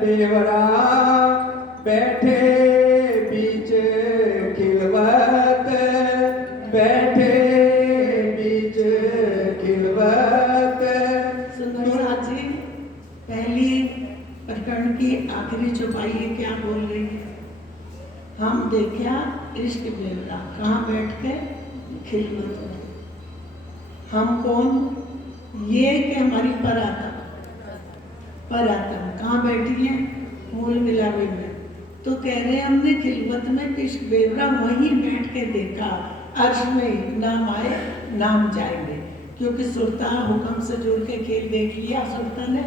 बेवरा बैठे बीच खिलवत, बैठे बीच खिलवत। सुंदरसा जी पहली प्रकरण की आखिरी चौपाई क्या बोल रही है? हम देखा इश्क बेवरा कहाँ बैठ के खिलवत में। हम कौन? ये कि हमारी परात्मा कहाँ बैठी है? मूल मिलावे में। तो कह रहे हैं हमने खिलवत में इश्क बेवरा वहीं बैठ के देखा, अर्श में नाम आए नाम जाएंगे। क्योंकि सुरता हुक्म से जुड़ के खेल देख लिया सुरता ने,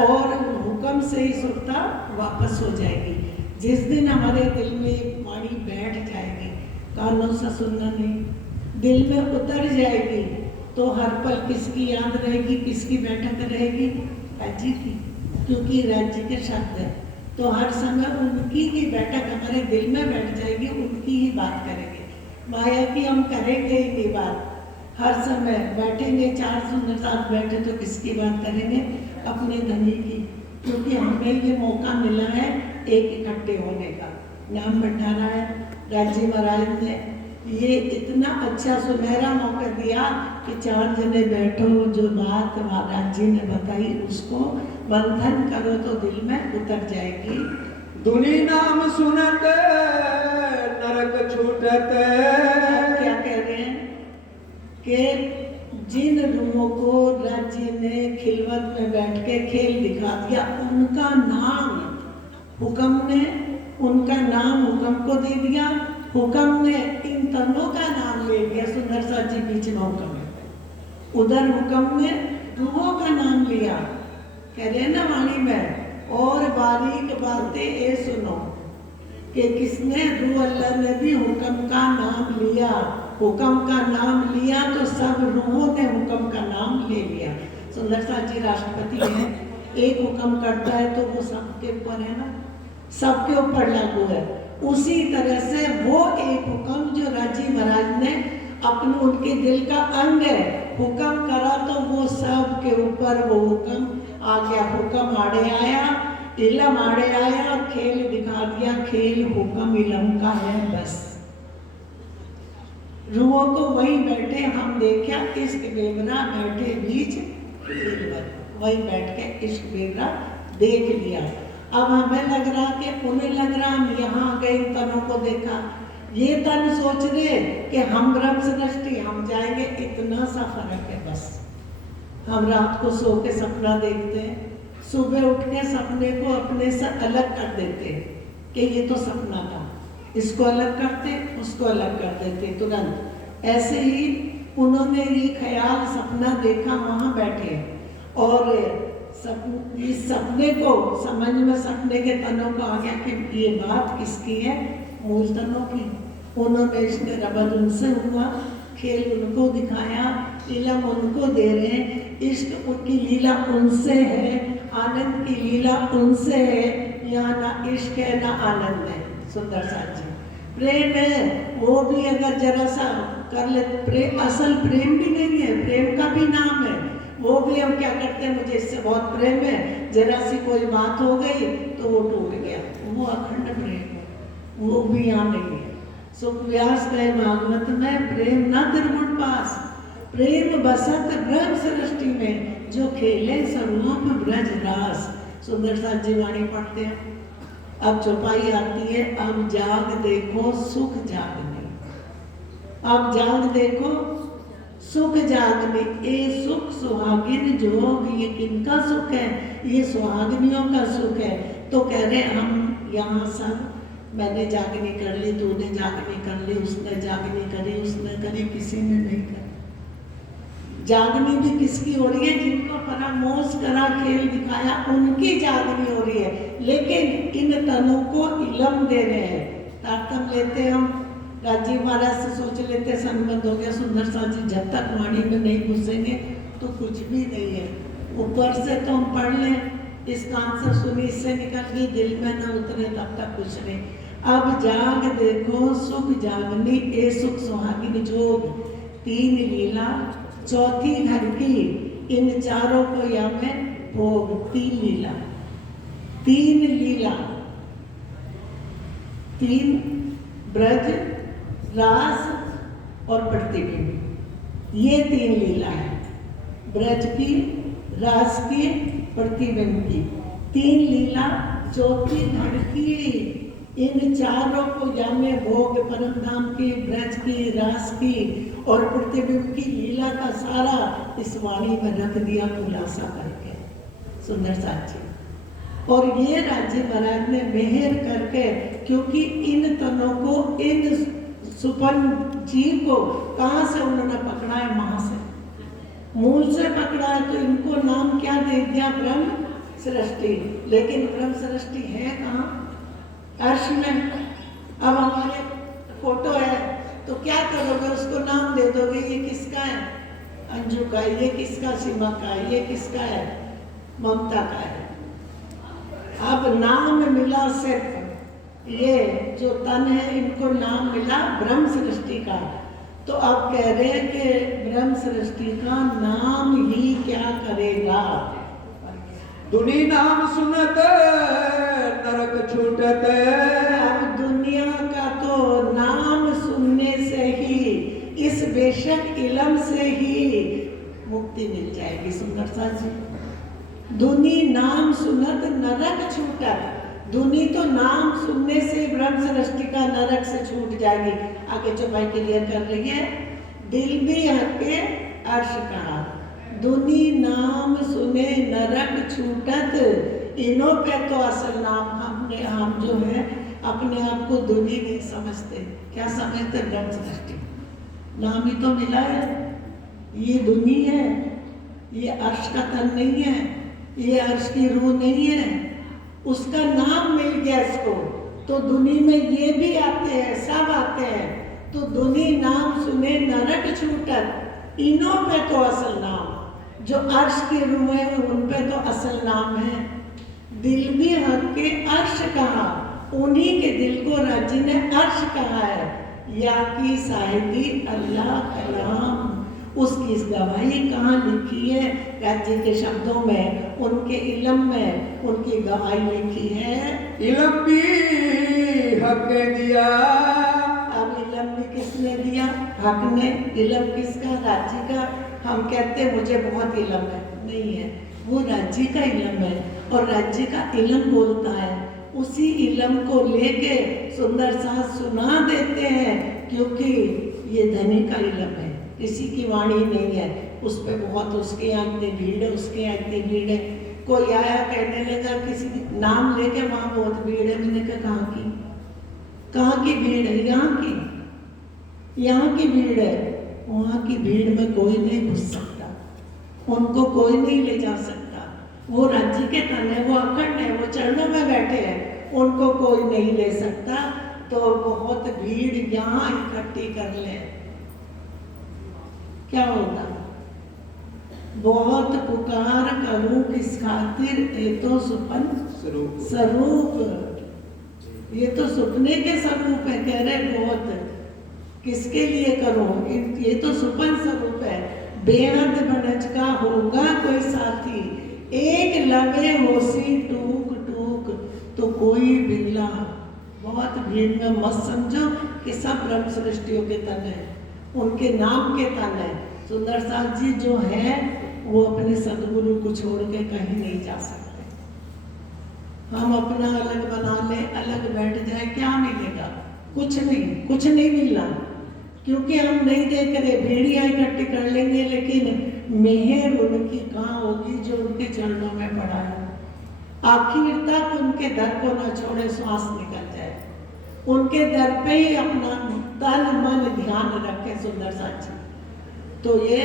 और हुक्म से ही सुरता वापस हो जाएगी। जिस दिन हमारे दिल में वाणी बैठ जाएगी, कानों से सुनना नहीं, दिल में उतर जाएगी, तो हर पल किसकी याद रहेगी, किसकी बैठक रहेगी? राज्य की। क्योंकि राज्य के शब्द है, तो हर समय उनकी ही बैठक हमारे दिल में बैठ जाएगी, उनकी ही बात करेंगे। माया की हम करेंगे ही नहीं बात। हर समय बैठेंगे, चार सुंदर साथ बैठे तो किसकी बात करेंगे? अपने धनी की। क्योंकि हमें ये मौका मिला है एक इकट्ठे होने का। नाम भंडारा है, राज्य महाराज ने ये इतना अच्छा सुनहरा मौका दिया कि चार जने बैठो, जो बात महाराज जी ने बताई उसको मंथन करो तो दिल में उतर जाएगी। दुनी नाम सुनत नरक छूटत। क्या कह रहे हैं कि जिन रूहों को राज्य ने खिलवत में बैठ के खेल दिखा दिया, उनका नाम हुक्म ने, उनका नाम हुक्म को दे दिया। हुक्म ने इन तनों का नाम ले लिया। सुंदर सा जी बीच में हुक्म है, उधर हुक्म ने रूहों का नाम लिया। कह रहे ना वाणी में, और बारीक बातें ये सुनो कि किसने? रूह अल्लाह ने भी हुक्म का नाम लिया। हुक्म का नाम लिया तो सब रूहों ने हुक्म का नाम ले लिया। सुंदर सा जी राष्ट्रपति हैं, एक हुक्म करता है तो वो सबके ऊपर है ना, सबके ऊपर लागू है। उसी तरह से वो एक हुक्म जो राजी महाराज ने अपने उनके दिल का अंग है, हुक्म करा तो वो सब के ऊपर वो हुक्म आ गया। हुक्म आड़े आया, इलम आड़े आया और खेल दिखा दिया। खेल हुक्म इलम का है बस। रूहों को वहीं बैठे हम देखा इश्क बेवरा बैठे बीच वहीं बैठ के इश्क बेवरा देख लिया। अब हमें लग रहा कि उन्हें लग रहा हम यहाँ गए इन तनों को देखा। ये तन सोच रहे कि हम ब्रह्म सृष्टि हम जाएंगे, इतना सा फर्क है बस। हम रात को सो के सपना देखते हैं, सुबह उठ के सपने को अपने से अलग कर देते हैं कि ये तो सपना था, इसको अलग करते, उसको अलग कर देते तुरंत। ऐसे ही उन्होंने ये ख्याल सपना देखा, वहाँ बैठे और इस सपने को समझ में सपने के तनों को आ गया कि ये बात किसकी है? मूल तनों की। उन्होंने इसके रबद उनसे हुआ, खेल उनको दिखाया, इलम उनको दे रहे हैं, इश्क उनकी लीला उनसे है, आनंद की लीला उनसे है। यहाँ ना इश्क है ना आनंद है। सुंदर सा जी प्रेम है, वो भी अगर जरा सा कर ले, प्रेम असल प्रेम भी नहीं है, प्रेम का भी नाम है। वो भी हम क्या करते हैं, मुझे इससे बहुत प्रेम है, जरा सी कोई बात हो गई तो वो टूट गया, वो अखंड प्रेम है, वो भी यहाँ नहीं है। सुख व्यास गए भागवत में, प्रेम न त्रिगुण पास, प्रेम बसत ब्रह्म सृष्टि में, जो खेले स्वरूप ब्रज रास। सुंदर सा जीवाणी पढ़ते हैं। अब चौपाई आती है, अब जाग देखो सुख जागने, अब जाग देखो सुख जागने। ये सुख सुहागिन जोग, ये किनका सुख है? ये सुहागिनियों का सुख है। तो कह रहे हम यहाँ सब, मैंने जागनी कर ली, तूने जागनी कर ली, उसने जागनी करी, उसने करी, किसी ने नहीं करी। जागनी भी किसकी हो रही है? जिनको परामोश करा, खेल दिखाया, उनकी जागनी हो रही है। लेकिन इन तनों को इलम दे रहे हैं। तारतम लेते हम, राजीव महाराज से सोच लेते संबंध हो गया। सुंदर सा जी जब तक वाणी में नहीं घुसेंगे तो कुछ भी नहीं है। ऊपर से तो हम पढ़ लें, इस कान से सुनी, इससे निकल गई, दिल में न उतरे तब तक कुछ नहीं। अब जाग देखो सुख जागनी, ए सुख सुहागिन जोग, तीन लीला चौथी घर की, इन चारों को या में भोग। तीन लीला, तीन लीला, तीन ब्रज, रास और प्रतिबिंब, ये तीन लीला है। ब्रज की, रास की, प्रतिबिंब की, तीन लीला चौथी धड़ की। इन चारों को जाने भोग परम धाम की, ब्रज की, रास की और प्रतिबिंब की लीला का सारा इस वाणी में रख दिया खुलासा करके सुंदर साक्षी। और ये राज्य महाराज ने मेहर करके, क्योंकि इन तनों को, इन सुपन जीव को कहाँ से उन्होंने पकड़ा है? वहां से, मूल से पकड़ा है। तो इनको नाम क्या दे दिया? ब्रह्म सृष्टि। लेकिन ब्रह्म सृष्टि है कहाँ? अर्श में। अब हमारे फोटो है तो क्या करोगे? उसको नाम दे दोगे, ये किसका है? अंजू का। ये किसका? सीमा का। ये किसका है? ममता का है। अब नाम मिला सिर्फ, ये जो तन है इनको नाम मिला ब्रह्म सृष्टि का। तो अब कह रहे हैं कि ब्रह्म सृष्टि का नाम ही क्या करेगा? दुनी नाम सुनत नरक छूटत। अब दुनिया का तो नाम सुनने से ही, इस बेशक इलम से ही मुक्ति मिल जाएगी। सुंदर सा जी, दुनी नाम सुनत नरक छूटत। दुनी तो नाम सुनने से ब्रह्म सृष्टि का नरक से छूट जाएगी। आगे जो भाई क्लियर कर रही है, दिल भी हके अर्श कहा, दुनी नाम सुने नरक छूटत। इन्हों पे तो असल नाम हम जो है अपने आप को दुनी नहीं समझते। क्या समझते? ब्रह्म सृष्टि। नाम ही तो मिला है, ये दुनी है, ये अर्श का तन नहीं है, ये अर्श की रूह नहीं है। उसका नाम मिल गया इसको, तो दुनी में ये भी आते हैं, सब आते हैं। तो दुनी नाम सुने नरक छूटत। इन्हों पे तो असल नाम, जो अर्श की रूह है उन पे तो असल नाम है। दिल भी हक के अर्श कहा, उन्हीं के दिल को राज्य ने अर्श कहा है। या की साहिदी अल्लाह कलाम, उसकी इस गवाही कहाँ लिखी है? राज्य के शब्दों में, उनके इलम में उनकी गवाही लिखी है। इलम भी हक दिया। अब इलम भी किसने दिया? हक ने। इलम किसका? राज्य का। हम कहते हैं मुझे बहुत इलम है, नहीं है, वो राज्य का इलम है। और राज्य का इलम बोलता है, उसी इलम को लेके सुंदर सा सुना देते हैं, क्योंकि ये धनी का इलम है, किसी की वाणी नहीं है। उस पे बहुत, उसके यहाँ इतनी भीड़ है, उसके यहाँ इतनी भीड़ है। कोई आया कहने लगा, किसी नाम लेके वहाँ बहुत भीड़ है। मैंने कहा कहाँ की भीड़ है? यहाँ की भीड़ है। वहाँ की भीड़ में कोई नहीं घुस सकता, उनको कोई नहीं ले जा सकता। वो राज्य के तन है, वो अखंड है, वो चरणों में बैठे हैं, उनको कोई नहीं ले सकता। तो बहुत भीड़ यहाँ इकट्ठी कर ले, क्या होगा? बहुत पुकार करूं किस खातिर, ये तो सुपन स्वरूप, ये तो सुपने के स्वरूप है। कह रहे बहुत, किसके लिए करूं? ये तो सुपन स्वरूप है। बेहद बनज का होगा कोई साथी, एक लगे होसी टूक टूक, तो कोई बिल्ला। बहुत भीड़ में मत समझो कि सब ब्रह्म सृष्टियों के तन है, उनके नाम के तन है। सुंदर साथ जी जो है वो अपने सदगुरु को छोड़ के कहीं नहीं जा सकते। हम अपना अलग बना ले, अलग बैठ जाए, क्या मिलेगा? कुछ नहीं मिलना, क्योंकि हम नहीं देख रहे। भेड़िया इकट्ठी कर लेंगे, लेकिन मेहर उनकी कहाँ होगी जो उनके चरणों में पड़ा है। आखिर तक उनके दर को न छोड़े, श्वास निकल जाए, उनके दर पे ही अपना तन मन ध्यान रखे। सुंदर साक्षी, तो ये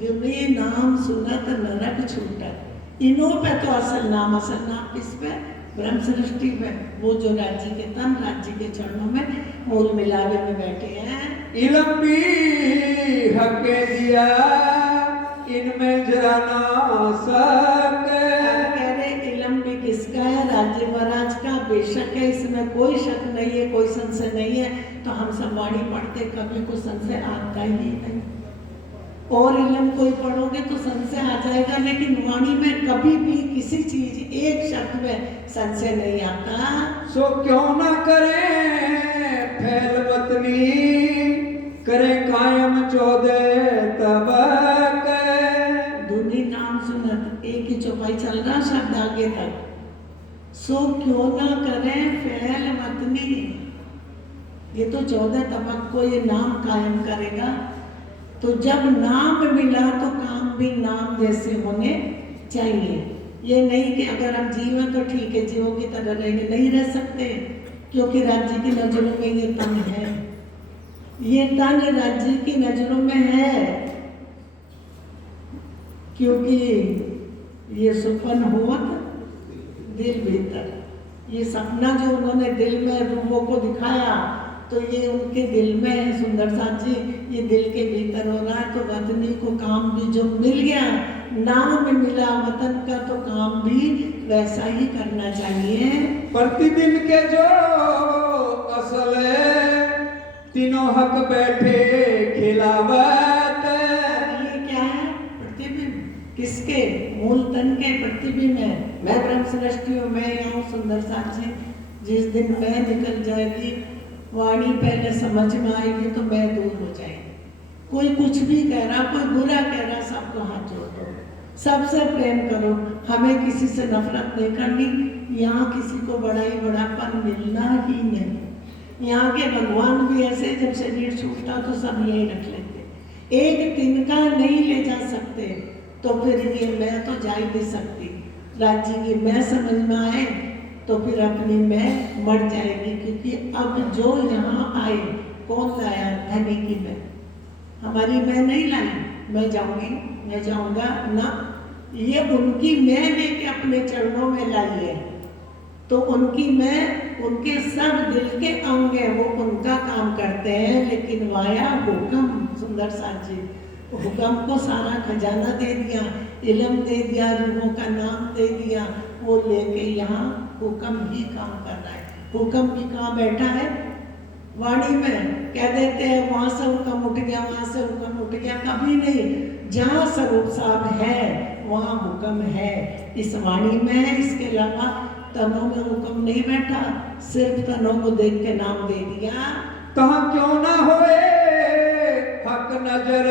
दुनी नाम सुनत नरक छूटत। इन्हों पे तो असल नाम किस पे? ब्रह्म सृष्टि पे। वो जो राज्य के तन, राज्य के चरणों में मूल मिलावे में बैठे हैं। इलम भी हक दिया, इनमें जरा ना सके। कह रहे इलम भी किसका है? राज्य महाराज का। बेशक है, इसमें कोई शक नहीं है, कोई संशय नहीं है। तो हम सब वाणी पढ़ते, कभी कुछ संशय आता ही नहीं। और इलम कोई पढ़ोगे तो संशय आ जाएगा, लेकिन वाणी में कभी भी किसी चीज एक शब्द में संशय नहीं आता। सो क्यों ना करें फैल वतनी, करें कायम 14 तबक। धुनी नाम सुनत, एक ही चौपाई चल रहा शब्द आगे तक। सो क्यों ना करें फैल वतनी, ये तो 14 तबक को ये नाम कायम करेगा। तो जब नाम मिला तो काम भी नाम जैसे होने चाहिए। ये नहीं कि अगर हम जीवन तो ठीक है, जीवों की तरह रहेंगे, नहीं रह सकते, क्योंकि राज्य की नजरों में ये तन है, ये तन राज्य की नजरों में है, क्योंकि ये सुपन होत दिल भीतर, ये सपना जो उन्होंने दिल में रूपों को दिखाया तो ये उनके दिल में है। सुंदर साथ जी, ये दिल के भीतर हो रहा है। तो वतनी को काम भी जो मिल गया, नाम मिला वतन का, तो काम भी वैसा ही करना चाहिए। प्रतिदिन के जो असल तीनों हक बैठे खिलावत। ये क्या है? प्रतिबिंब किसके? मूल तन के प्रतिबिंब है। मैं ब्रह्म सृष्टि हूँ, मैं यहाँ हूँ। सुंदर साथ जी, जिस दिन मैं निकल जाएगी, वाणी पहले समझ में आएगी तो मैं दूर हो जाएगी। कोई कुछ भी कह रहा, कोई बुरा कह रहा, सबको हाथ जोड़ दो, सबसे प्रेम करो। हमें किसी से नफरत नहीं करनी। यहाँ किसी को बड़ाई बड़ापन मिलना ही नहीं। यहाँ के भगवान भी ऐसे, जब शरीर छूटता तो सब यही रख लेते, एक तिनका नहीं ले जा सकते। तो फिर ये मैं तो जा ही नहीं सकती। राज्य की मैं समझ में आए तो फिर अपनी मैं मर जाएगी, क्योंकि अब जो यहाँ आए कौन लाया? धनी की मैं, हमारी मैं नहीं लाई। मैं जाऊंगी, मैं जाऊंगा ना, ये उनकी मैं लेके अपने चरणों में लाई है। तो उनकी मैं, उनके सब दिल के अंग है, वो उनका काम करते हैं। लेकिन वाया हुक्म, सुंदर साथ जी, हुक्म को सारा खजाना दे दिया, इल्म दे दिया, रूहों का नाम दे दिया, वो लेके यहाँ हुक्म ही काम कर रहा है। हुक्म भी कहाँ बैठा है? वाणी में। कह देते हैं वहां से हुक्म उठ गया, वहां से हुक्म उठ गया, कभी नहीं। जहाँ स्वरूप साहब है वहाँ हुक्म है, इस वाणी में है। इसके अलावा तनों में हुक्म नहीं बैठा, सिर्फ तनों को देख के नाम दे दिया। कहाँ क्यों ना होए हक नजर।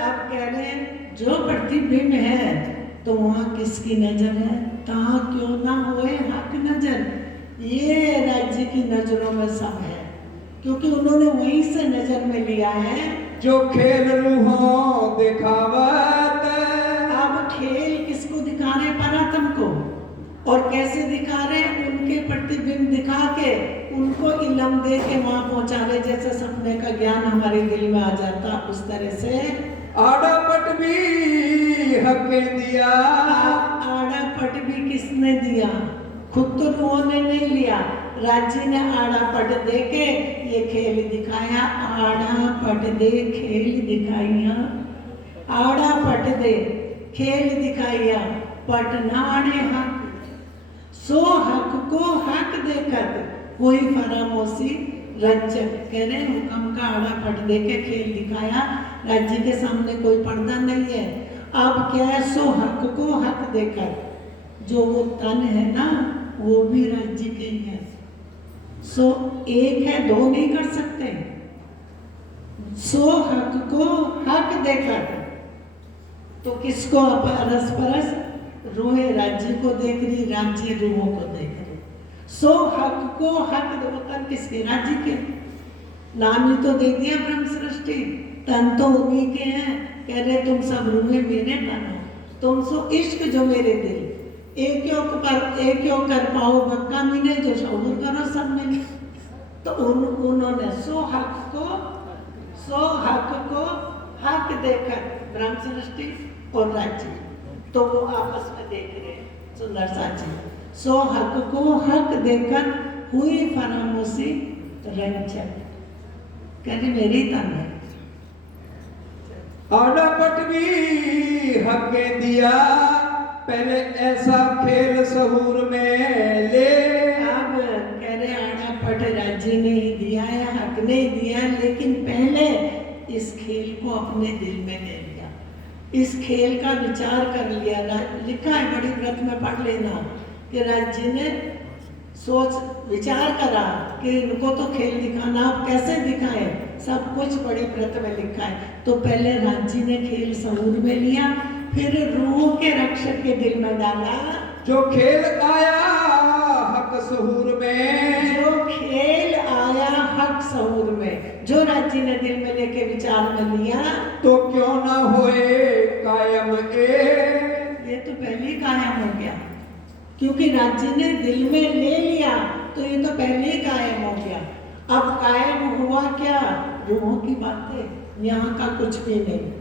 आप कह रहे हैं जो प्रतिबिंब है तो वहाँ किसकी नजर है? कहाँ क्यों ना होए हक नजर, ये राज्य की नजरों में सब है, क्योंकि उन्होंने वहीं से नजर में लिया है। जो खेल रूहों दिखावत। अब खेल किसको दिखा रहे? परात्म को। और कैसे दिखा रहे? उनके प्रतिबिंब दिखा के, उनको इल्म दे के वहां पहुंचा रहे। जैसे सपने का ज्ञान हमारे दिल में आ जाता, उस तरह से आड़ा पट भी हके दिया। आड़ा पट भी किसने दिया? खुद तो रूहों ने नहीं लिया, राज्य ने आड़ा पट दे के ये खेल दिखाया। आड़ा पट दे खेल दिखाइया, आड़ा पट दे खेल दिखाइया, पट नाड़े हक। सो हक को हक देकर कोई फरामोशी रंजक। कह रहे हुक्म का आड़ा पट दे के खेल दिखाया। राज्य के सामने कोई पर्दा नहीं है। अब क्या है? सो हक को हक देकर, जो वो तन है ना, वो भी राज्य के ही है। सो एक है, दो नहीं कर सकते। सो हक को हक देकर, तो किसको? अपरस परस रूहे राज्य को देख रही, राज्य रूहों को देख रही। सो हक को हक दो, तन किसके? राज्य के। नाम ही तो दे दिया ब्रह्म सृष्टि, तन तो उन्हीं के हैं। कह रहे तुम सब रूहे मेरे तन हो, तुम सो इश्क जो मेरे दिल। एक क्यों कर पाओ बक्का मिले, जो शौर करो सब मिले। तो उन्होंने सो हक को हक देकर ब्रह्म सृष्टि और राज्य, तो वो आपस में देख रहे हैं। सुंदर साची, सो हक को हक देकर हुई फरामोशी रंजक। कहते मेरी तन है। आड़ा पट भी हके दिया, पहले ऐसा खेल सहूर में ले। अब कह रहे आड़ा पट राज्य ने ही दिया है, हक ने ही दिया, लेकिन पहले इस खेल को अपने दिल में ले लिया। इस खेल का विचार कर लिया। लिखा है बड़ी व्रत में, पढ़ लेना कि राज जी ने सोच विचार करा कि इनको तो खेल दिखाना, अब कैसे दिखाएं, सब कुछ बड़ी व्रत में लिखा है। तो पहले राज जी ने खेल सहूर में लिया, फिर रूह के रक्षक के दिल में डाला। जो खेल आया हक सहूर में, जो खेल आया हक सहूर में, जो राज जी ने दिल में लेके विचार में लिया, तो क्यों ना होए कायम ये तो पहले ही कायम हो गया, क्योंकि राज जी ने दिल में ले लिया तो ये तो पहले ही कायम हो गया। अब कायम हुआ क्या? रूहों की बातें, यहाँ का कुछ भी नहीं,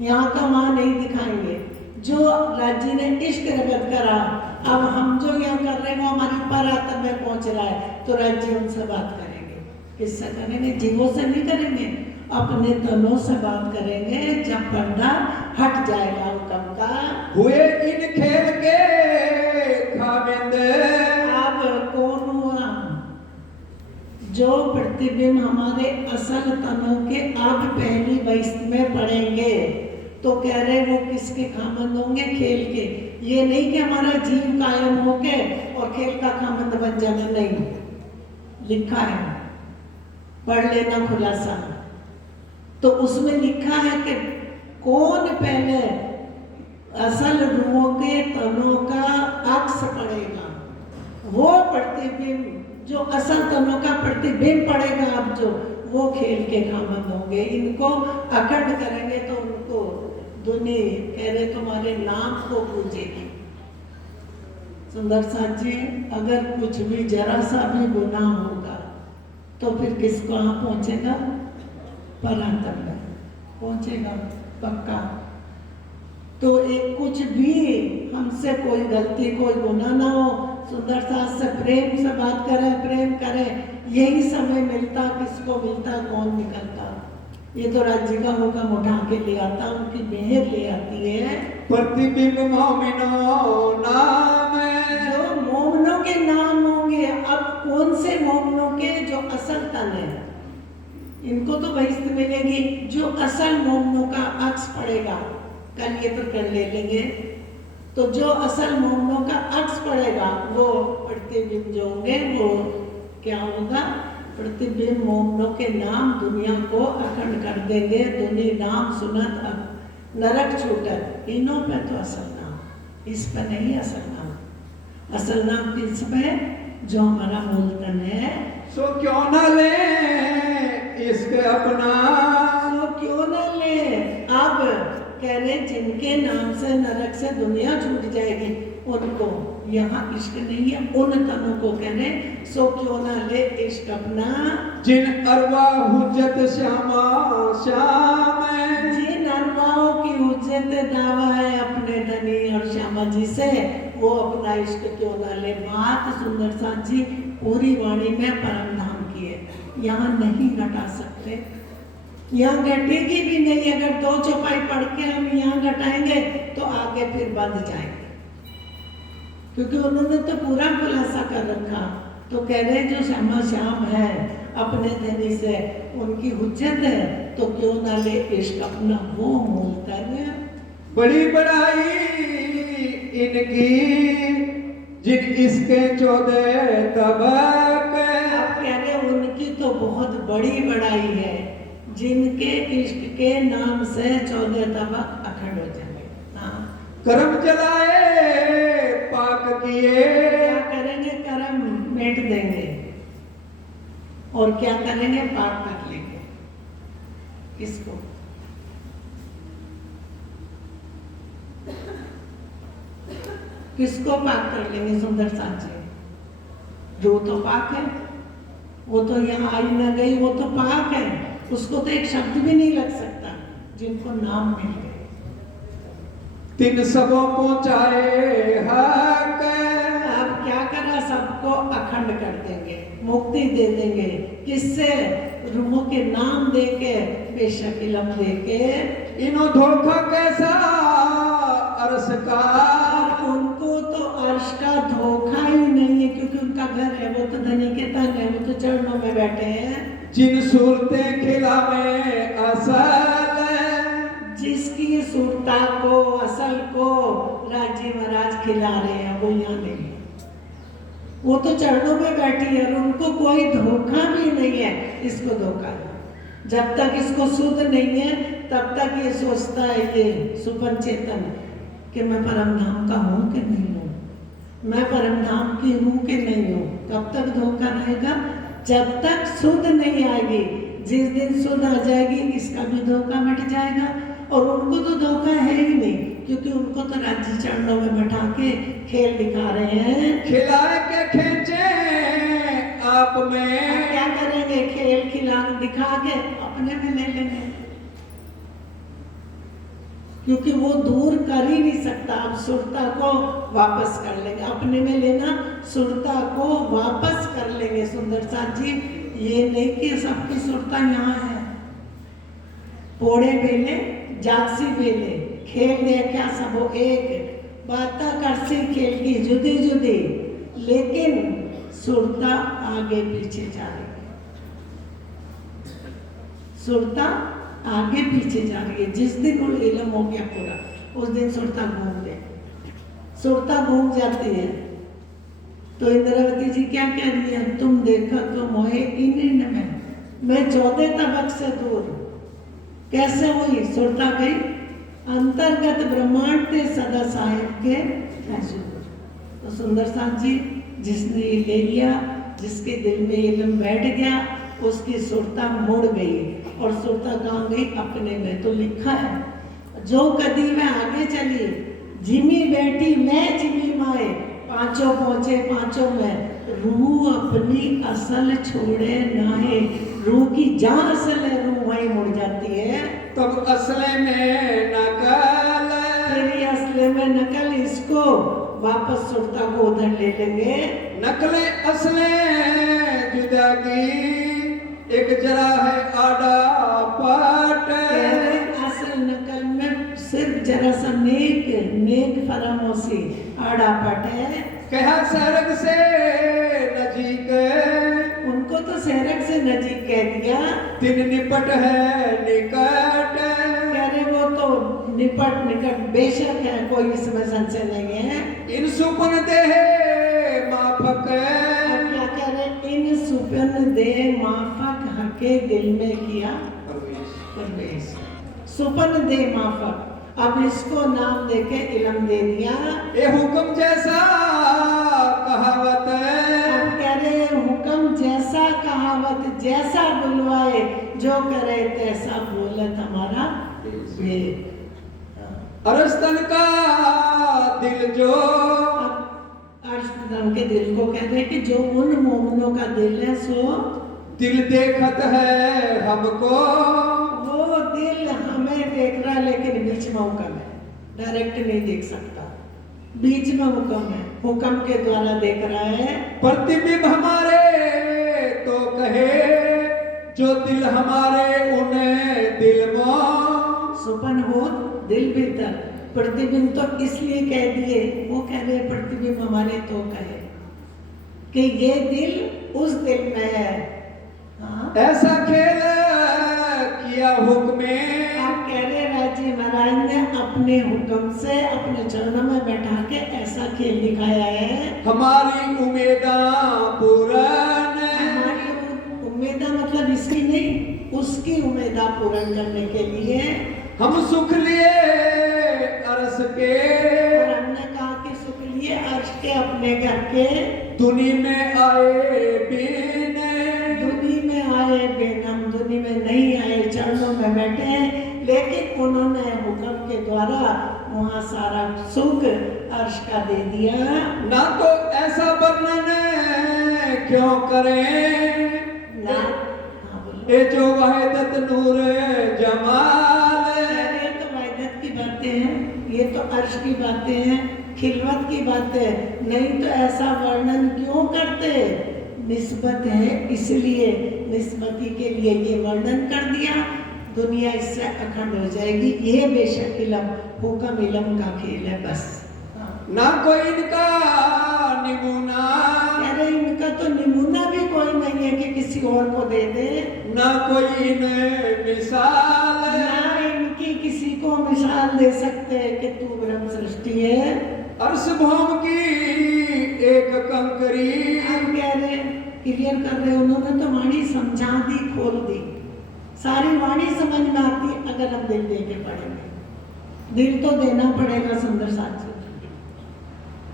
यहाँ का वहाँ नहीं दिखाएंगे। जो राज जी ने इश्क रगत करा, अब हम जो यहाँ कर रहे हैं वो हमारे ऊपर आत्म में पहुंच रहा है, तो राज जी उनसे बात करेंगे। किससे करेंगे? जीवों से नहीं करेंगे, अपने तनों से बात करेंगे। जब पर्दा हट जाएगा हुक्म का, हुए इन खेल के खाविंद। अब कौन हुआ? जो प्रतिबिंब हमारे असल तनों के अब पहली बहिस्त में पड़ेंगे, तो कह रहे वो किसके खामंद होंगे? खेल के। ये नहीं कि हमारा जीव कायम होके और खेल का खामंद बन जाना, नहीं। लिखा है, पढ़ लेना खुलासा। तो उसमें लिखा है कि कौन पहले असल रूहों के तनों का अक्स पड़ेगा, वो प्रतिबिंब, जो असल तनों का प्रतिबिंब पड़ेगा, अब जो वो खेल के खामंद होंगे। इनको अखंड करेंगे तो उनको दुनिया कह रहे तुम्हारे नाम को पूजेगी। सुंदर साथ जी, अगर कुछ भी जरा सा भी गुनाह होगा तो फिर किसको कहाँ पहुंचेगा? परातम में पहुंचेगा पक्का। तो एक कुछ भी हमसे कोई गलती, कोई गुनाह ना हो, सुंदर साथ से प्रेम से बात करें, प्रेम करें, यही समय मिलता, किसको मिलता, कौन निकलता। ये तो राज्य का हुक्म उठा के ले आता, उनकी मेहर ले आती है। प्रतिबिंब मोमिनो नाम, जो मोमनों के नाम होंगे। अब कौन से मोमनों के? जो असल तन है, इनको तो बहिष्त मिलेगी। जो असल मोमनों का अक्स पड़ेगा, कल ये तो कर ले लेंगे। तो जो असल मोमनों का अक्स पड़ेगा, वो प्रतिबिंब जो होंगे, वो क्या होगा? प्रतिबिंब मोमनों के नाम दुनिया को अखंड कर देंगे। दुनिया नाम सुनत नरक छूटत, इनों पे तो असल नाम, इस पर नहीं असल नाम। असल नाम किस पे? जो हमारा मूल तन है। सो क्यों न ले इसके अपना, सो क्यों न ले। अब कह रहे जिनके नाम से नरक से दुनिया छूट जाएगी, उनको यहाँ इश्क नहीं है, उन तनों को कह रहे सो क्यों ना ले इश्क अपना। जिन अरवा हुज्जत श्यामा श्याम, जिन अरवाओं की हुज्जत दावा है अपने धनी और श्यामा जी से, वो अपना इश्क क्यों ना ले। बात सुंदर साथ जी पूरी वाणी में परम धाम की है, यहाँ नहीं घटा सकते, यहाँ घटेगी भी नहीं। अगर 2 चौपाई पढ़ के हम यहाँ घटाएंगे तो आगे फिर बंद जाएंगे, क्योंकि उन्होंने तो पूरा खुलासा कर रखा। तो कह रहे जो श्यामा श्याम है अपने धनी से, उनकी हुज्जत है, तो क्यों ना ले इश्क अपना, वो मूल तन है। बड़ी बड़ाई इनकी जिन इसके 14 तबक। अब कह रहे उनकी तो बहुत बड़ी बड़ाई है, जिनके इश्क के नाम से 14 तबक अखंड हो जाएंगे। हाँ, कर्म चलाए पाक किए, क्या करेंगे? कर्म मेट देंगे, और क्या करेंगे? पाक कर लेंगे। किसको? किसको पाक कर लेंगे? सुंदर साथ जी, रूह तो पाक है, वो तो यहाँ आई न गई, वो तो पाक है, उसको तो एक शब्द भी नहीं लग सकता। जिनको नाम मिल गए, 3 सबों पहुंचाए हक। अब क्या करा? सबको अखंड कर देंगे, मुक्ति दे देंगे। किससे? रूहों के नाम देके, बेशक इलम देके। इनो धोखा कैसा अर्श का, उनको तो अर्श का धोखा ही नहीं है, क्योंकि उनका घर है, वो तो धनी के तन है, वो तो चरणों में बैठे हैं। जिन सूरतें खिलावे असल, जिसकी सूरता खिला रहे हैं, वो यहाँ नहीं है। वो तो चरणों में बैठी है और उनको कोई धोखा भी नहीं है। इसको धोखा है, जब तक इसको शुद्ध नहीं है तब तक ये सोचता है, ये सुपन चेतन, कि मैं परम धाम का हूँ कि नहीं हूँ, मैं परम धाम की हूँ कि नहीं हूँ। कब तक धोखा रहेगा? जब तक शुद्ध नहीं आएगी। जिस दिन शुद्ध आ जाएगी इसका भी धोखा मिट जाएगा। और उनको तो धोखा है ही नहीं, क्योंकि उनको तो राज्य चरणों में बैठा के खेल दिखा रहे हैं। खिलाए के खींचे आप में, क्या करेंगे? खेल खिला दिखा के अपने में ले लेंगे, क्योंकि वो दूर कर ही नहीं सकता। अब सुरता को वापस कर लेंगे, अपने में लेना, सुरता को वापस कर लेंगे। सुंदर साथ जी, ये नहीं कि सबकी सुरता यहाँ है। पोड़े बेले जागसी बेले, खेल देखा सबो एक, बाता करसी खेल की जुदी जुदी, लेकिन सुरता आगे पीछे जा रही है। सुरता आगे पीछे जा रही है। जिस दिन वो इलम हो गया पूरा, उस दिन सुरता घूम गई। सुरता घूम जाती है तो इंद्रावती जी क्या कह रही है? तुम देखो तो मोहे इन में, मैं 14 तबक से दूर। कैसे हुई? सुरता गई अंतर्गत ब्रह्मांड थे सदा साहेब के हजूर। तो सुंदर साथ जी, जिसने ये ले लिया, जिसके दिल में इल्म बैठ गया, उसकी सुरता मुड़ गई। और सुरता कहाँ गई? अपने में। तो लिखा है, जो कदी में आगे चली, जिमी बैठी मैं जिमी माए, पांचों पहुंचे पांचों में, रूह अपनी असल छोड़े नाहे। रूह की जहाँ असल है, रूह वहीं मुड़ जाती है। तब असले में नकल, फिर असले में नकल, इसको वापस सुरता को उधर ले लेंगे। नकले असले जुदागी, एक जरा है आड़ा पाट। असल नकल में सिर्फ जरा सा नेक फरामोशी आड़ा पाट है। कहा सरग से नजीक, उनको तो सहरग से नजीक कह दिया। दिन निपट है निकट, कह रहे वो तो निपट निकट बेशक है, कोई इसमें संशय नहीं है। इन सुपन दे माफक, क्या कह रहे? इन सुपन दे माफक हके दिल में किया प्रवेश। सुपन दे माफक, अब इसको नाम देके इलम दे दिया। ये हुक्म जैसा कहावत, अब कह रहे हुक्म जैसा कहावत, जैसा बुलवाए जो करे तैसा बोलत हमारा वेद। अरस्तन का दिल जो, अरस्तन के दिल को कह रहे कि जो उन मोमिनों का दिल है, सो दिल देखत है हमको। वो दिल हमें देख रहा है, लेकिन बीच में हुक्म है, डायरेक्ट नहीं देख सकता, बीच में हुक्म है, हुक्म के द्वारा देख रहा है। प्रतिबिंब हमारे तो कहे, जो दिल हमारे उन्हें दिल में। सुपन हो दिल भीतर, प्रतिबिंब तो इसलिए कह दिए, वो कह रहे प्रतिबिंब हमारे तो कहे कि ये दिल उस दिल में है। हाँ? ऐसा खेल किया हुक्मे, आप कह रहे राजी महाराज ने अपने हुक्म से अपने चरणों में बैठा के ऐसा खेल दिखाया है। हमारी उम्मीदा पूरन, हमारी उम्मीदा मतलब इसकी नहीं, उसकी उम्मीदा पूर्ण करने के लिए हम सुख लिए अरस के। और हमने कहा कि सुख लिए अर्श के अपने घर के, दुनी में आए बिन, दुनी में आए बिन, हम दुनी में नहीं आए, चरणों में बैठे हैं, लेकिन उन्होंने हुक्म के द्वारा वहाँ सारा सुख अर्श का दे दिया। ना तो ऐसा वर्णन क्यों करें, ना ये जो वहदत नूर जमाल, ये तो वहदत की बातें हैं, ये तो अर्श की बातें हैं, खिलवत की बातें, नहीं तो ऐसा वर्णन क्यों करते? निस्बत है इसलिए, निस्बती के लिए ये वर्णन कर दिया, दुनिया इससे अखंड हो जाएगी। ये बेशक इलम, हुक्म इलम का खेल है बस। ना कोई इनका निमूना, अरे इनका तो निमूना भी कोई नहीं है कि किसी और को दे दे, ना कोई इन्हें मिसाल, ना इनकी किसी को मिसाल दे सकते हैं कि तू ब्रह्म सृष्टि है। अर्श भौम की एक कंकरी। हम कह रहे क्लियर कर रहे, उन्होंने तो वाणी समझा दी, खोल दी, सारी वाणी समझ में आती अगर हम दिल दे के पढ़ेंगे। दिल तो देना पड़ेगा सुंदर साथ जी।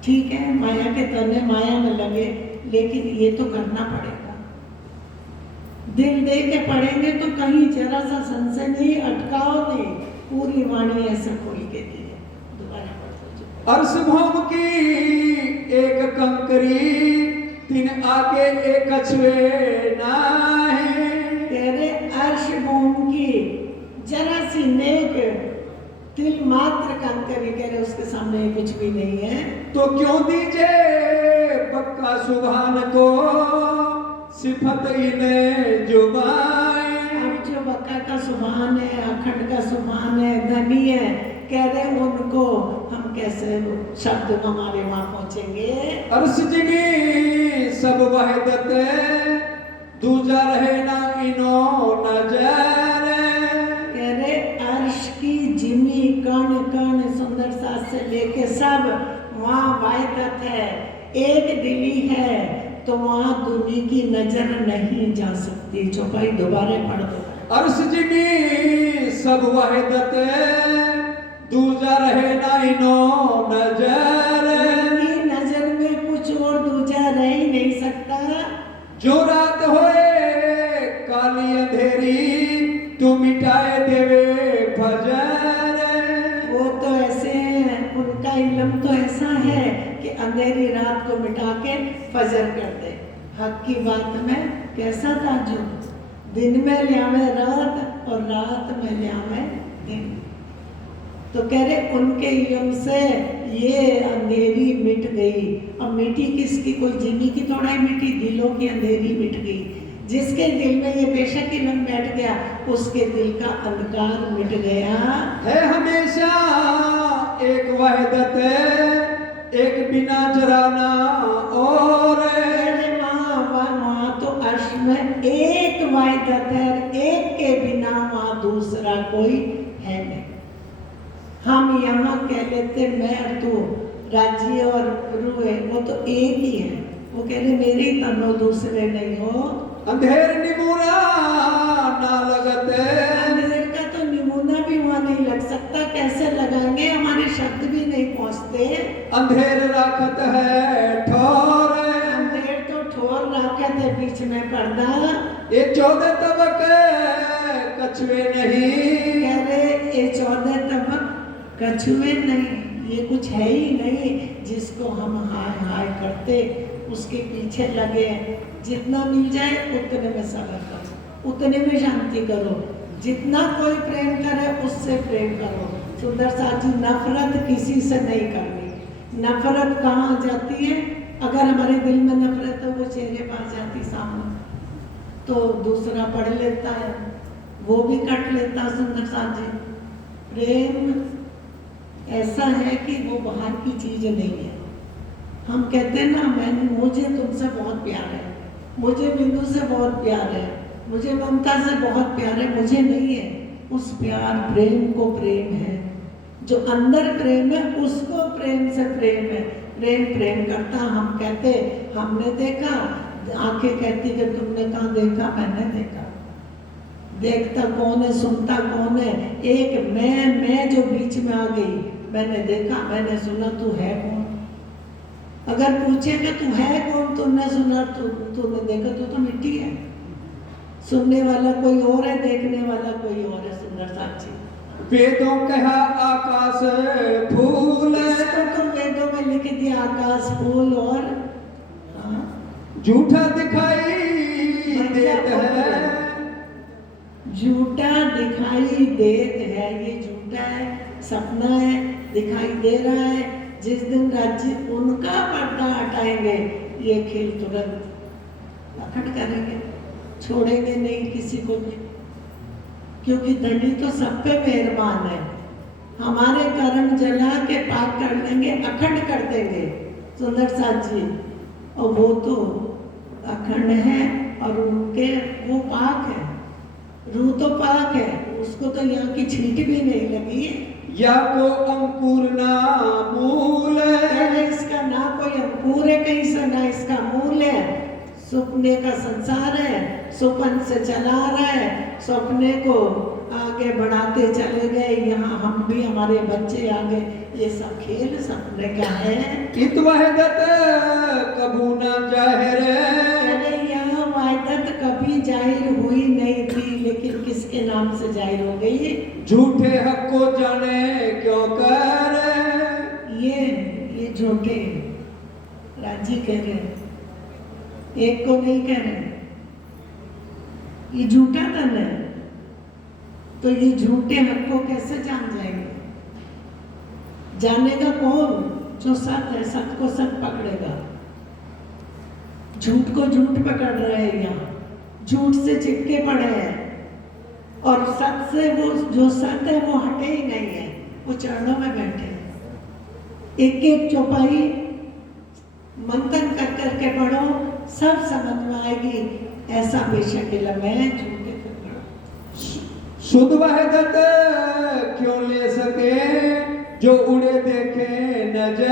ठीक है, माया के तने माया में लगे, लेकिन ये तो करना पड़ेगा। दिल दे के पढ़ेंगे तो कहीं जरा सा संशय नहीं, अटकाव नहीं, पूरी वाणी ऐसे खोल के दी है। दोबारा पढ़ो। अर्श भौम की एक कंकरी, तिन आके एक कछुए नाहे। कह रहे अर्श भूम की जरा सी नेक तिल मात्र कंकरी, कह रहे उसके सामने कुछ भी नहीं है। तो क्यों दीजे पक्का सुभान को, सिफत इन्हें जुबाएं। अब जो बक्का का सुभान है, अखंड का सुभान है, धनी है, कह रहे उनको हम कैसे शब्द हमारे वहां पहुंचेंगे। अर्श जिनी सब वहदत, दूजा रहे ना इनो नजर। कह रहे अर्श की जिमी कण कण सुंदर साथ से लेके सब वहाँ वायदत है, एक दिली है, तो वहाँ दुनिया की नजर नहीं जा सकती। चौपाई दोबारा पढ़ दो। अर्श जिनी सब वहदत, दूजा रहे ना इनो नजर। उनकी नजर में कुछ और दूजा रह ही नहीं सकता। जो रात होए काली अंधेरी, तू मिटाए देवे फजर। वो तो ऐसे हैं, उनका इल्म तो ऐसा है कि अंधेरी रात को मिटा के फजर कर दे। हक की बात में कैसा ताजुब, दिन में लियावे रात और रात में लियावे दिन। तो कह रहे उनके इल्म से ये अंधेरी मिट गई। अब मिटी किसकी, कोई जिन्नी की थोड़ा ही मिटी, दिलों की अंधेरी मिट गई। जिसके दिल में ये बेशक इल्म बैठ गया, उसके दिल का अंधकार मिट गया है। हमेशा एक वहदत, एक बिना जराना और। वहाँ तो अर्श में एक वाहिदत है, एक के बिना वहाँ दूसरा कोई है नहीं। हम यहाँ कह लेते मैं और तू, राज्य और रूह, वो तो एक ही है। वो कह रहे मेरे ही तनो दूसरे नहीं हो। अंधेर निमूना ना लगते, अंधेर का तो निमूना भी वहाँ नहीं लग सकता। कैसे लगाएंगे, हमारे शब्द भी नहीं पहुँचते। अंधेर राखत है ठोर, अंधेर तो ठोर राखत है, बीच में पर्दा। ये 14 तबके कछुए नहीं। कह रहे ये 14 तबक कछुए नहीं, ये कुछ है ही नहीं जिसको हम हाय हाय करते उसके पीछे लगे। जितना मिल जाए उतने में सबर करो, उतने में शांति करो। जितना कोई प्रेम करे उससे प्रेम करो। सुंदर साथ जी, नफरत किसी से नहीं करनी। नफरत कहाँ जाती है, अगर हमारे दिल में नफरत है वो चेहरे पर जाती सामने, तो दूसरा पढ़ लेता है, वो भी कट लेता। सुंदर साथ जी, प्रेम ऐसा है कि वो बाहर की चीज नहीं है। हम कहते हैं ना, मुझे तुमसे बहुत प्यार है, मुझे बिंदु से बहुत प्यार है, मुझे ममता से बहुत प्यार है, मुझे नहीं है। उस प्यार प्रेम को प्रेम है, जो अंदर प्रेम है उसको प्रेम से प्रेम है। प्रेम प्रेम करता। हम कहते हमने देखा, आंखें कहती कि तुमने कहाँ देखा, मैंने देखा। देखता कौन है, सुनता कौन है? एक मैं जो बीच में आ गई, मैंने देखा, मैंने सुना, तू है कौन? अगर पूछेगा तू है कौन, तुमने सुना, तूने देखा, तो मिट्टी है। सुनने वाला कोई और है, देखने वाला कोई और है। सुंदर साक्षी, वेदों कहा आकाश फूल, इसको तो वेदों में लिख दिया आकाश फूल, और झूठा दिखाई देता है, झूठा दिखाई देत है। ये झूठा है, सपना है, दिखाई दे रहा है। जिस दिन राज्य उनका पर्दा हटाएंगे, ये खेल तुरंत अखंड करेंगे, छोड़ेंगे नहीं किसी को भी, क्योंकि धनी तो सब पे मेहरबान है। हमारे कर्म जला के पाक कर देंगे, अखंड कर देंगे। सुंदर साथ जी, और वो तो अखंड है, और उनके वो पाक है, रूह तो पाक है, उसको तो यहाँ की छींट भी नहीं लगी, या को अंकुर ना मूल पहले इसका ना कोई अंकुर है कहीं से, ना इसका मूल है। सपने का संसार है, सपन से चला रहा है, सपने को आगे बढ़ाते चले गए। यहाँ हम भी, हमारे बच्चे आगे, ये सब खेल सपने का है। इत वहदत कबू ना जाहिर अरे यहाँ वहदत कभी जाहिर हुई नहीं थी, लेकिन किसके नाम से जाहिर हो गई? झूठे हक को जाने क्यों कर ये झूठे राजी कह रहे हैं, एक को नहीं कह रहे। ये झूठा धन है, तो ये झूठे हक को कैसे जान जाएंगे? जानेगा कौन? जो सत है, सत को सत पकड़ेगा। झूठ को झूठ पकड़ रहे हैं, यहाँ झूठ से चिपके पड़े हैं, और सत से वो जो सत है वो हटे ही नहीं है, वो चरणों में बैठे हैं। एक एक चौपाई मंथन कर करके पढ़ो, सब समझ में आएगी। ऐसा बेशक इल्म है, झूठे फिर पढ़ो। शुद्ध वहदत क्यों ले सके जो उड़े देखे नजर।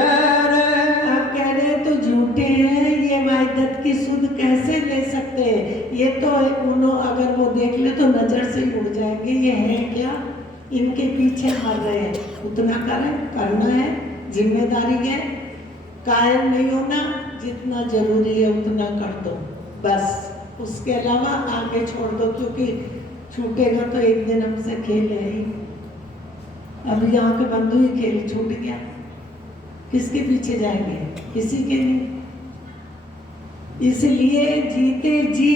आप कह रहे हैं तो झूठे हैं, ये वहदत की सुध कैसे ले सकते हैं? ये तो उन्हों अगर वो देख ले तो नजर से ही उड़ जाएंगे। ये है क्या? इनके पीछे मर रहे हैं। उतना करें, करना है, जिम्मेदारी है। कायल नहीं होना, जितना जरूरी है उतना कर दो बस, उसके अलावा आगे छोड़ दो, क्योंकि छूटेगा तो एक दिन हमसे खेल है ही। अभी यहाँ के बंधु ही खेल छूट गया, किसके पीछे जाएंगे? किसी के नहीं। इसलिए जीते जी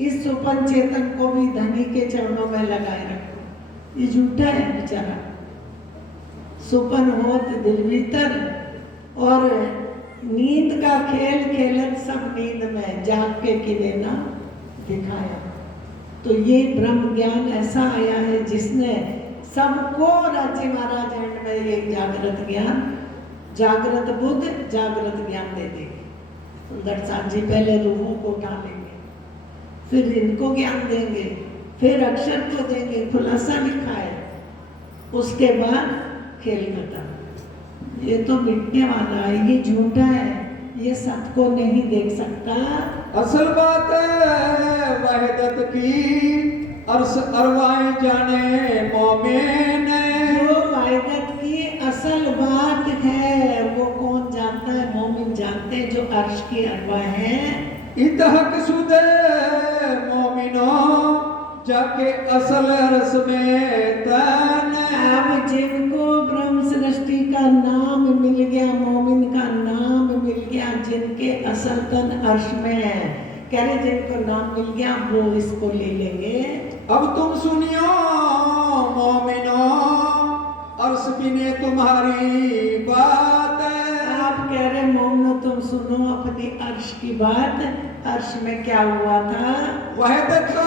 इस सुपन चेतन को भी धनी के चरणों में लगाए रखो। ये झूठा है बेचारा। सुपन होत दिल भीतर, और नींद का खेल खेलन सब नींद में, जाग के किने ना दिखाया। तो ये ब्रह्म ज्ञान ऐसा आया है जिसने सबको, राज्य महाराज एंड में एक जागृत ज्ञान, जागृत बुद्ध, जागृत ज्ञान दे देंगे। सुंदर साथ जी पहले रूहों को उठा लेंगे, फिर इनको ज्ञान देंगे, फिर अक्षर को देंगे, खुलासा लिखा है, उसके बाद खेल खत्म। ये तो मिटने वाला है, ये झूठा है, ये सत को नहीं देख सकता। असल बात है वहदत की, अर्श अरवाएं जाने मोमिन। जो वहदत की असल बात है वो कौन जानता है? मोमिन जानते हैं, जो अर्श की अरवा है। इतहक सुदे मोमिनो जाके असल रस में तन। अब जिनको ब्रह्म सृष्टि का नाम मिल गया, मोमिन का नाम मिल गया, जिनके असल तन अर्श में है, कह रहे जिनको नाम मिल गया वो इसको ले लेंगे। अब तुम सुनियो मोमिनो, अर्श बिने तुम्हारी बात। आप कह रहे मोमिनो तुम सुनो अपनी अर्श की बात। अर्श में क्या हुआ था? वहदत तो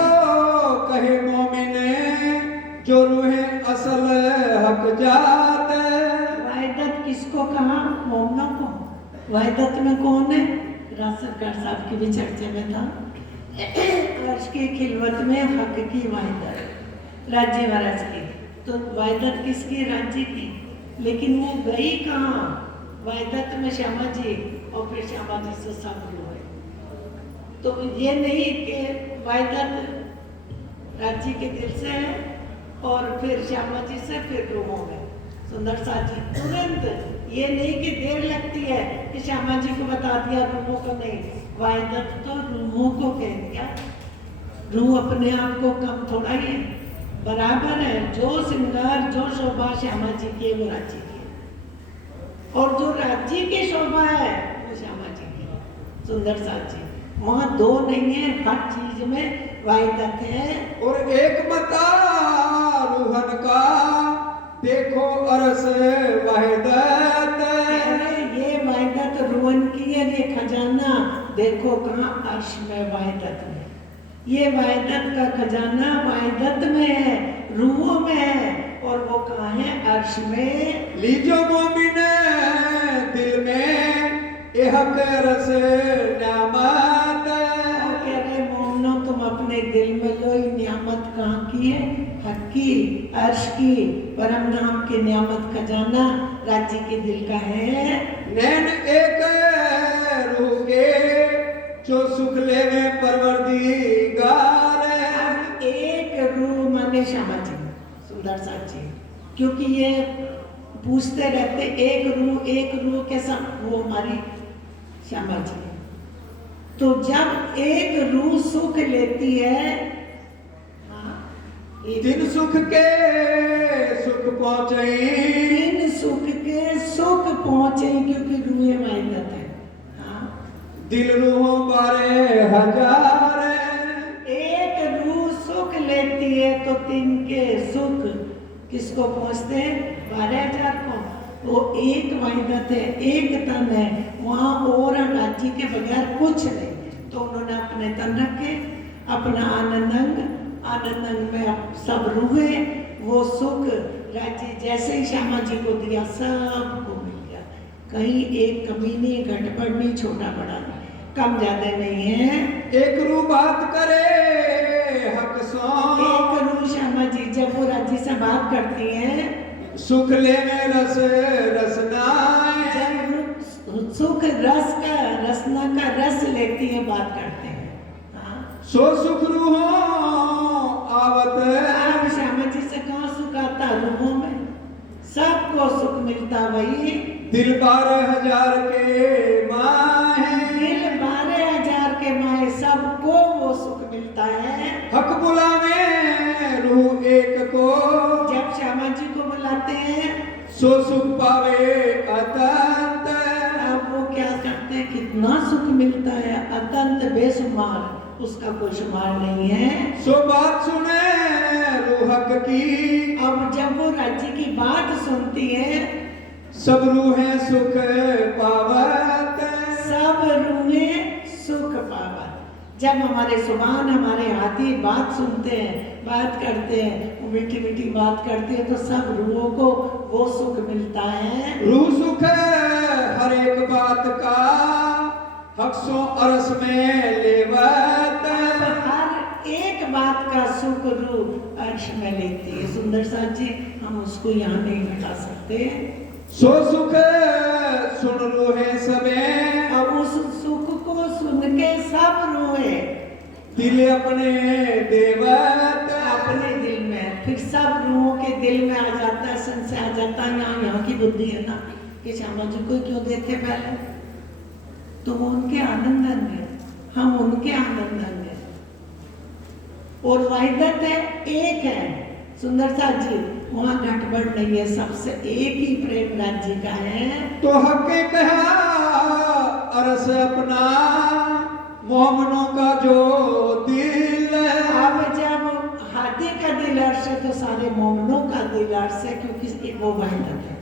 कहे मोमिन जो रूहे असल हक जात। वहदत किसको कहा? मोमिनों को। वहदत में कौन है? राज सरकार साहब की भी चर्चा में था। अर्श की खिलवत में हक की वहदत, राज्य महाराज की। तो वहदत किसकी? राज्य की। लेकिन वो गई कहाँ? वहदत में श्यामा जी, और फिर श्यामा जी से सब हुए। तो ये नहीं कि वहदत राज्य के दिल से है और फिर श्यामा जी से, फिर रूहों में। सुंदर साथ जी तुरंत, ये नहीं कि देर लगती है कि श्यामा जी को बता दिया, रूहों को नहीं। वहदत तो रूहों को कह दिया। रूह अपने आप को कम थोड़ा ही है, बराबर है। जो श्रृंगार, जो शोभा श्यामा जी की है वो राज्य की है, और जो राज्य की शोभा है वो श्यामा जी की है। सुंदर साथ जी, वहाँ दो नहीं है, हर चीज में वहदत है। और एक मता रूहन का देखो अरस वहदत। ये वहदत रूहन की है, ये खजाना देखो कहाँ? अर्श में, वहदत में। ये वहदत का खजाना वहदत में है, रूहों में है, और वो कहाँ है? अर्श में। लीजो मोमिन दिल में एहक रस न्यामत। और कह रहे मोमिनो तुम अपने दिल में लो, ये नियामत कहाँ की है? हक की, अर्श की। परम धाम के नियामत खजाना राज्य के दिल का है। नैन एक रूह के जो सुख लेवे परवरदिगार। अब एक रूह माने श्यामा जी, सुंदर सा जी, क्योंकि ये पूछते रहते एक रूह के सब, वो हमारी श्यामा जी। तो जब एक रूह सुख लेती है, दिन सुख के सुख पहुंचे, दिन सुख के सुख पहुंचे, क्योंकि रूहें वाहिदत है। दिल रूहों 12,000। एक रूह सुख लेती है तो दिन के सुख किसको पहुंचते हैं? 12,000 को। वो एक वाहिदत है, एक तन है, वहाँ और राज्य के बगैर कुछ नहीं। तो उन्होंने अपने तन रखे, अपना आनंद में सब रूहे, वो सुख राज्य जैसे ही श्यामा जी को दिया सबको मिल गया। कहीं एक कमी नहीं, गड़बड़ नहीं, छोटा बड़ा नहीं, कम ज्यादा नहीं है। एक रूह बात करे हक सो, एक रूह श्यामा जी जब वो राज्य से बात करती है, सुख लेवे रस रसनाए। जब सुख रसना का रस लेती है, बात करते हैं। सो सुख रूहों आवत। अब श्यामा जी से कहाँ सुख आता? रूहों में सबको सुख मिलता। वही दिल 12,000 के माहे, दिल 12,000 के माए, सबको वो सुख मिलता है। हक बुलावे रूह एक को, जब श्यामा जी को बुलाते हैं सो सुख पावे अतंत। अब वो क्या करते हैं? कितना सुख मिलता है, अतंत बेशुमार, उसका कोई शुमार नहीं है। सो बात सुने रूह हक की, अब जब वो राज्य की बात सुनती है, सब रूहें सुख पावत। सब रूहें सुख पावत। जब हमारे सुभान, हमारे हाथी बात सुनते हैं, बात करते हैं, वो मीठी मीठी बात करते हैं, तो सब रूहों को वो सुख मिलता है। रूह सुख हर एक बात का, हक सो अरस में लेवत। हर एक बात का सुख रूह अर्श में लेती है। सुंदर साथ जी, हम उसको यहाँ नहीं घटा सकते। सो सुख सुन रूहे सबे, अब उस सुख को सुन के सब रोए, दिल अपने देवत। अपने दिल में, फिर सब रूहों के दिल में आ जाता है, संशय आ जाता है। यहाँ की बुद्धि है ना कि श्यामा जी को क्यों देते पहले, तो वो उनके आनंदन में, हम उनके आनंदन में। और वाहिदत है, एक है। सुंदर साथ जी, वहाँ गठबड़ नहीं है, सबसे एक ही प्रेम राज्य का है। तो हके कहा अरस अपना, मोमनों का जो दिल। अब जब हाथी का दिल अर्श है तो सारे मोमनों का दिल अर्श है, क्योंकि वो वाहिदत है।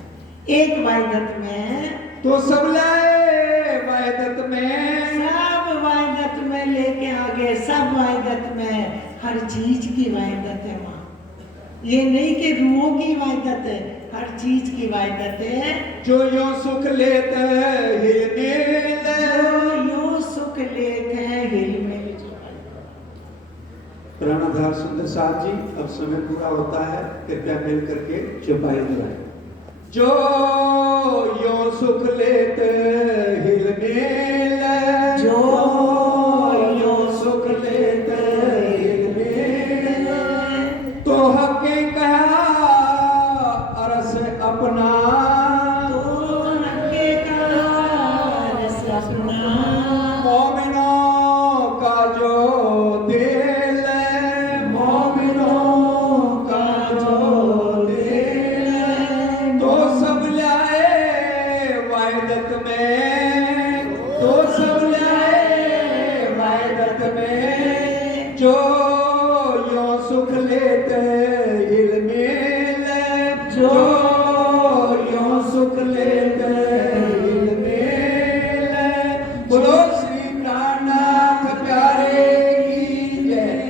एक वाहिदत में तो सब लाए वाहिदत में, सब वाहिदत में लेके आ गए। सब वाहिदत में हर चीज की वाहिदत है वहाँ। ये नहीं कि रूहों की वाहिदत है, हर चीज की वाहिदत है। जो यो सुख लेते हिलमिल, जो यो सुख लेते हैं हिलमिल। प्राणाधार सुंदर साथ जी, अब समय पूरा होता है, कृपया मिल करके चौपाई लगाएं। जो यो सुख लेते